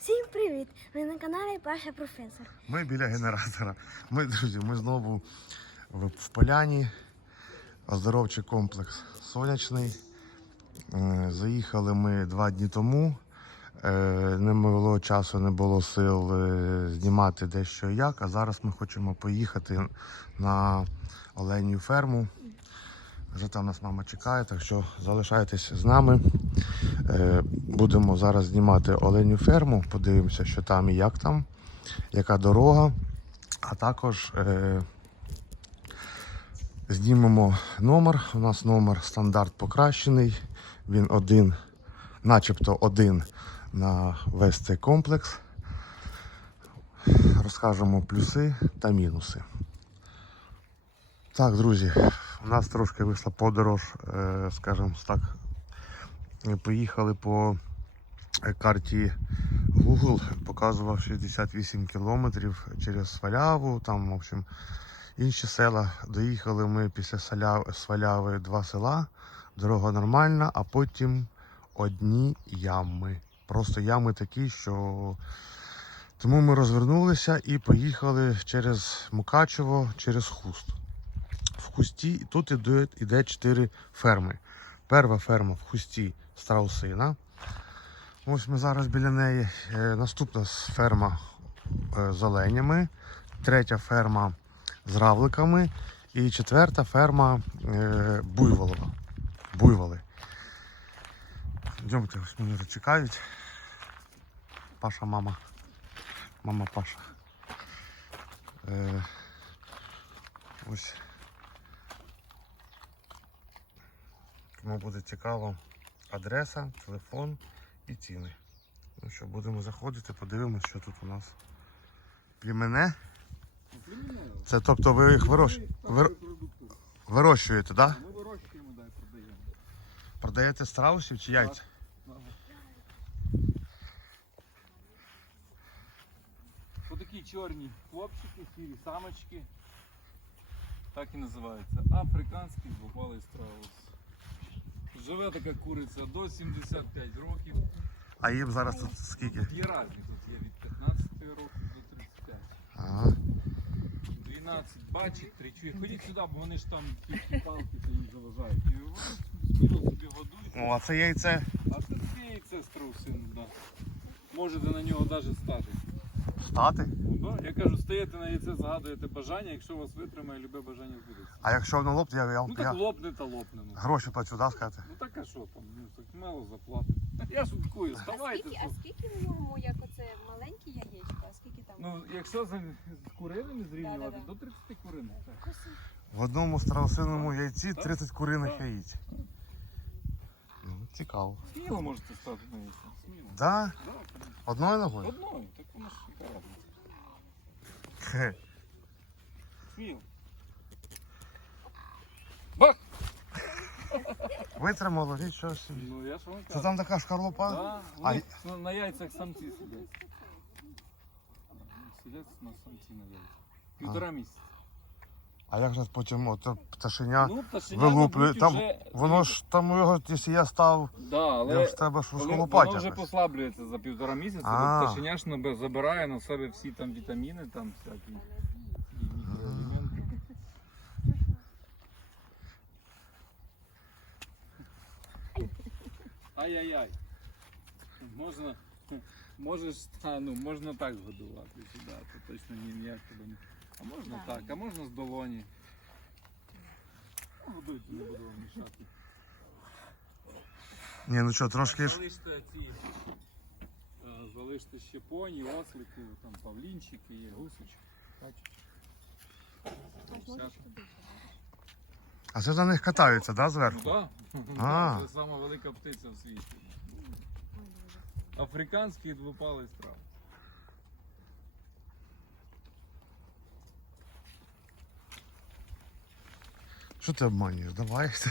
Всім привіт! Ви на каналі Паша Професор. Ми біля генератора. Ми, друзі, ми знову в, поляні. Оздоровчий комплекс сонячний. Е, Заїхали ми два дні тому. Е, Не було часу, не було сил е, знімати дещо як. А зараз ми хочемо поїхати на оленю ферму. Вже там нас мама чекає, так що залишайтесь з нами. Е, Будемо зараз знімати оленю ферму, подивимося, що там і як там, яка дорога. А також е, знімемо номер. У нас номер стандарт покращений. Він один, начебто один на весь цей комплекс. Розкажемо плюси та мінуси. Так, друзі, у нас трошки вийшла подорож, е, скажімо так. Поїхали по е, карті Google, показував 68 кілометрів через Сваляву, там, в общем, інші села. Доїхали ми після Сваляви два села, дорога нормальна, а потім одні ями. Просто ями такі, що. Тому ми розвернулися і поїхали через Мукачево, через Хуст. В Хусті тут іде, іде чотири ферми. Перша ферма в Хусті страусина. Ось ми зараз біля неї. Е, Наступна ферма е, з оленями, третя ферма з равликами і четверта ферма е, буйволова. Буйволи. Йдемте, ось мене вже чекають. Паша, мама. Мама Паша. Ось. Кому буде цікаво, адреса, телефон і ціни. Ну що, будемо заходити, подивимось, що тут у нас. Плімене? Це тобто ви їх вирощ... вир... вирощуєте, так? Да? Ми вирощуємо, дай продаємо. Продаєте страусів чи яйця? Отакі чорні хлопчики, сірі самочки. Так і називається. Африканський двопалий страус. Живе така куриця до 75 років. А їм зараз тут скільки? Є різні, тут є від 15 років до 35. Ага. 12 бачить, три чує. Ходіть сюди, бо вони ж там ті палки та їм заважають. І вони спіло собі годують. Ну, а це яйце А це це яйце страусину, да. Можете на нього навіть стати. Стати? Ну, да. Я кажу, стаєте на яйце, загадуєте бажання, якщо вас витримає, любе бажання збудеться. А якщо воно лопне, я, я, Ну я так лопне та лопне. Ну, гроші плачу, да, сказати? ну так а що там? Ну так мало заплатить. Я шуткую, А скільки, що- а скільки в ньому, як оце маленькі яєчка, а скільки там? Ну, якщо за з куринами зрівнювати, Да-да-да. до 30 курин. Так. В одному страусиному яйці Так. 30 куриних Так. яєць. Ну, цікаво. Сміло можете стати на яйце. Сміло. Да? Да, Одною ногою? Одною, так воно ж яка разниця. Хе. Сміло. Бах! Витримало, нічого собі. Ну я ж вам Це кажу. там така шкарлупа? Да, А вони на, на яйцях самці сидять. Сидять на самці на яйцях. Півтора місяця. А як же потім ото пташеня Ну, пташеня, вилуплює? мабуть, Там вже- воно ж там його, якщо я став, Да, я ж тебе ж коли воно вже якось. послаблюється за півтора місяця, А. то пташеня ж набе- забирає на себе всі там вітаміни, там всякі і мікроелементи. Ай-яй-яй. Можна, можеш, та, ну, можна так годувати сюди, то точно ні, ніяк тебе не. А можна так, а можна з долоні. Ну, Годуйте, не буду вам мішати. Ні, ну що, трошки ж. Залиште ці. е, Залиште ще поні, ослики, там павлінчики є, гусочки. Бачиш? Аж можеш туди. А це на них катаються, да, Ну зверху? так, А. це сама велика птиця в світі. Ой, Боже. Африканський двопалий страв. Що ти обманюєш? Давай. Це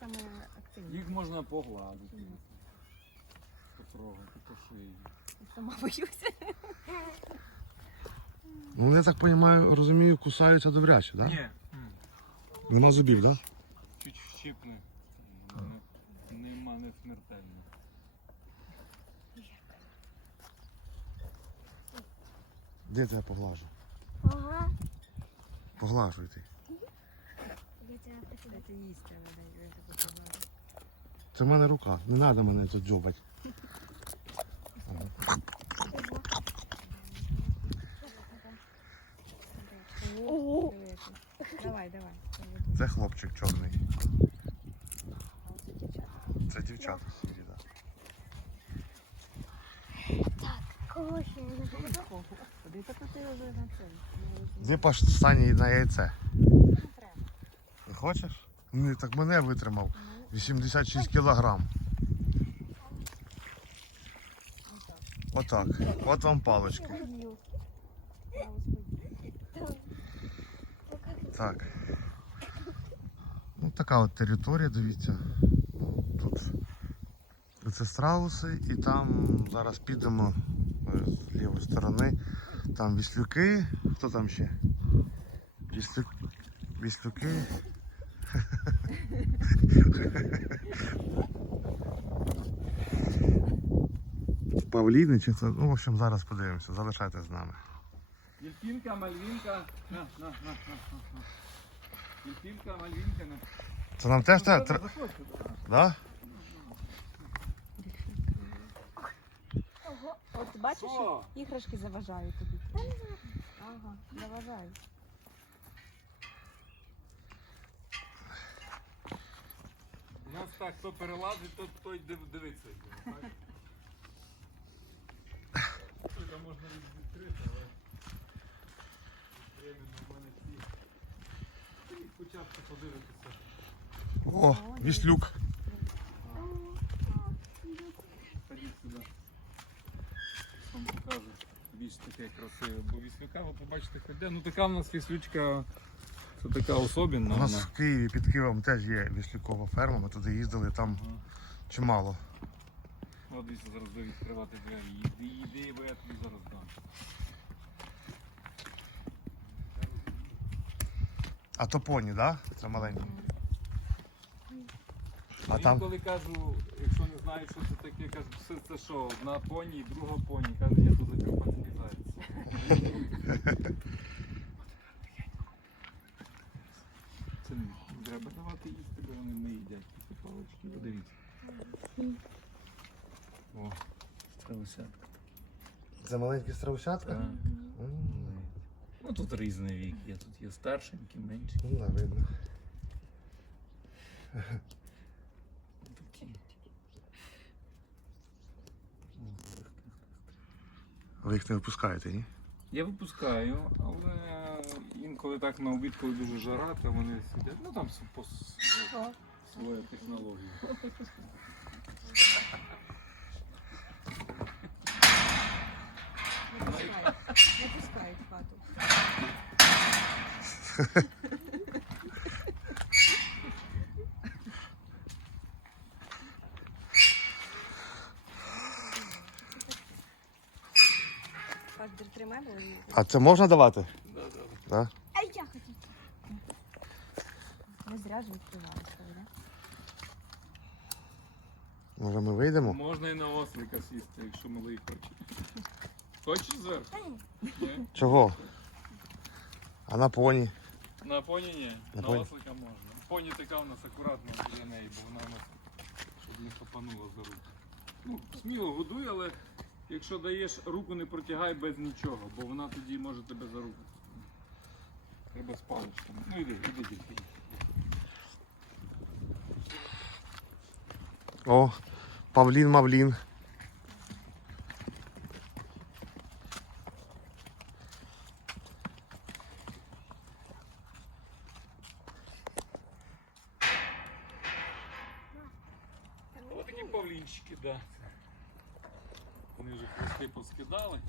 саме активне. Їх можна погладити. Потрогати по шиї. Сама боюся. Ну, я так розумію, розумію, кусаються добряче, так? Да? Ні. Нема зубів, так? Да? Чуть щипне. Не- Нема не смертельно. Де я тебе поглажу? Ага. Поглажуй ти. Це їсти, в мене рука. Не треба мене тут який. Давай, давай. Це хлопчик чорний. Це дівчата сидять. Так, кого ще не? Куди так ти вже на це? Де паш Сані на яйце? Хочеш? Ні, так мене витримав. Ну, 86 кілограм. отак. От вам. Ось. Так. Ну, така от територія, дивіться. Тут це страуси, і там зараз підемо е, з лівої сторони. Там віслюки. Хто там ще? Віслю... Віслюки. Павліни чи хто? Ну, в общем, зараз подивимося. Залишайтесь з нами. Дельфінка, мальвінка. На, на, на, на, на, на. Дельфінка, мальвінка. На. Це нам теж треба. Заходь. Да? От бачиш, іграшки заважають тобі. Ага, заважають. У нас так, хто перелазить, то той дивиться. так? Можна відкрити, але временно в мене всі. Спочатку подивитися. О, сюди. Вам покажу більш таке красиве. Бо віслюка ви побачите хоч де. Ну така в нас віслючка, це така особенна. У нас в Києві під Києвом теж є віслюкова ферма. Ми туди їздили, там Ага. чимало. От дивіться, зараз буде відкривати двері. Їди, їди, бо я тобі зараз дам. А то поні, так? Да? Це маленькі. А там Інколи кажу, якщо не знаю, що це таке, кажу, це, що, одна поні, друга поні. Каже, ні, то закарпатський заяць. Це не треба давати їсти, бо вони не їдять ці палички. Подивіться. О, страусятка. Це маленькі страусятка? Так. М, Ну тут різний вік. Є тут є старшенькі, менші. Ну, да, видно. Такі. Ви їх не випускаєте, ні? Я випускаю, але інколи так на обід, коли дуже жара, то вони сидять. Ну там с- по с- своя технологія. Не пускають. Не пускають в хату. Паздир тримай, бо вони А це можна давати? Да, да. Да? А я хотів. не зря ж відкривають, да? Може ми вийдемо? Можна і на ослика сісти, якщо малий хоче. Хочеш зверху? Чого? А на поні? На поні ні. На На, поні? ослика можна. Поні така у нас акуратна біля неї, бо вона у нас, щоб не хапанула за руку. Ну, сміло годуй, але якщо даєш руку, не протягай без нічого, бо вона тоді може тебе за руку. Треба з паличками. Ну іди, іди тільки. О, Павлін Мавлін. Ось такі павлінчики, да. Вони вже хвости поскидали.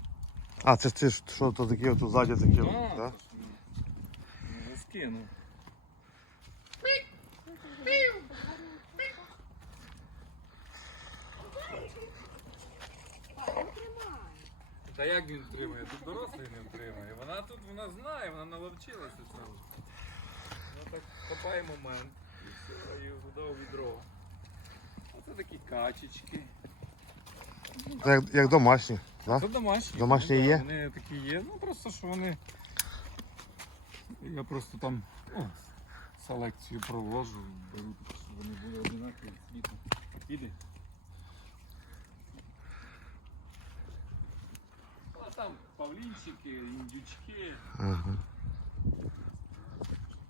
А, це ти що то такі от ззаді такі, от, Да, да? то ну, ну, Та як він втримує? Тут дорослий не втримує. Вона тут вона знає, вона наловчилася цього. Вона так хапає момент і все, і туди у відро. Оце такі качечки. Це як, як домашні. Да? Це домашні. Домашні Ну, да, є? Вони такі є. Ну просто що вони. Я просто там о, селекцію провожу, беру, щоб вони були одинакові цвіту. Іди. А там павлінчики, індючки Ага.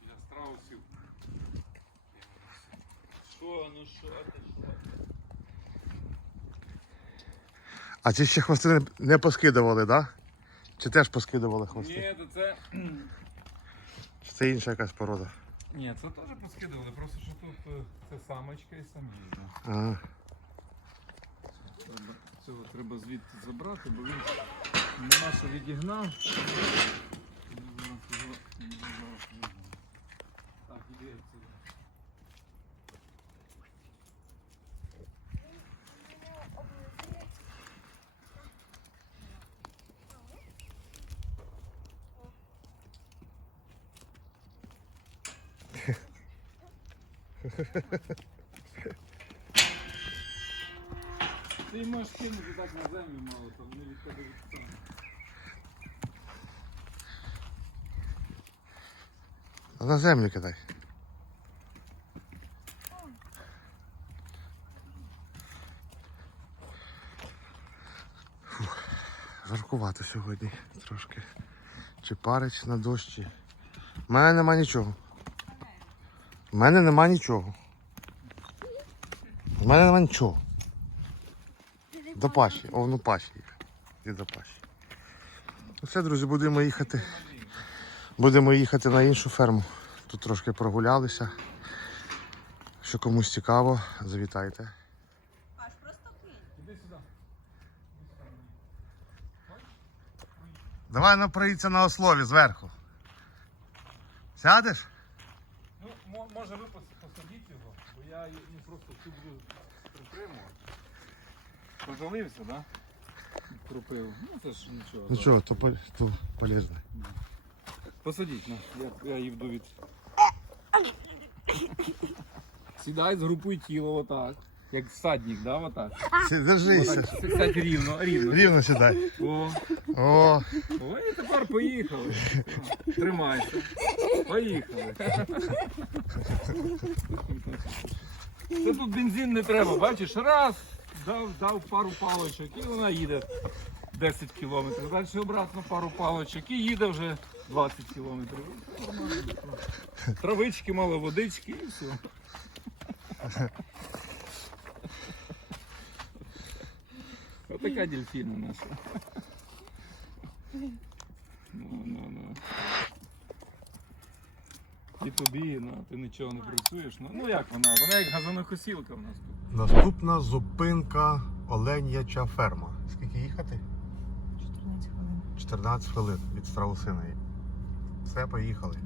для страусів. Що, ну що ти, що А ці ще хвости не, не поскидували, так? Да? Чи теж поскидували хвости? Ні, то це. Чи це інша якась порода? Ні, це теж поскидували, просто що тут е, це самочка і самі. Ага. Треба, цього треба звідти забрати, бо він нема що відігнав. Зараз його- зараз. Так, іди отсюди. Ти можеш кинути так на землю мало, то вони від тебе. На землю кидай. Фух, жаркувато сьогодні трошки. Чи парить на дощі. У мене нема нічого. У мене нема нічого. У мене нема нічого. До паші. О, ну паші. І до паші. Ну все, друзі, будемо їхати. Будемо їхати на іншу ферму. Тут трошки прогулялися. Якщо комусь цікаво, завітайте. Аж просто кинь. Іди сюди. Давай наприється на ослові зверху. Сядеш? Мо- може ви посадіть його, бо я ну, просто тут буду притримувати. Пожалився, так? Да? Кропив. Ну це ж нічого. Ну що, то, пол- то полезно. Посадіть, ну, Я, я ївду від. Сідай, згрупуй тіло отак. Як всадник, да, отак. Держися. Отак, сядь рівно, рівно. Рівно сідай. О, О, о, і тепер поїхали. Тримайся. Поїхали. Це тут бензин не треба, бачиш, раз, дав, дав пару палочок і вона їде 10 кілометрів. Далі обратно пару палочок і їде вже 20 кілометрів. Травички, мало водички і все. Отака дельфіна наша. Ну, ну, ну. І тобі, ну, ти нічого не працюєш. Ну, ну як вона? Вона як газонокосілка в нас тут. наступна зупинка Оленяча ферма. Скільки їхати? 14 хвилин. 14 хвилин від страусиної. Все, поїхали.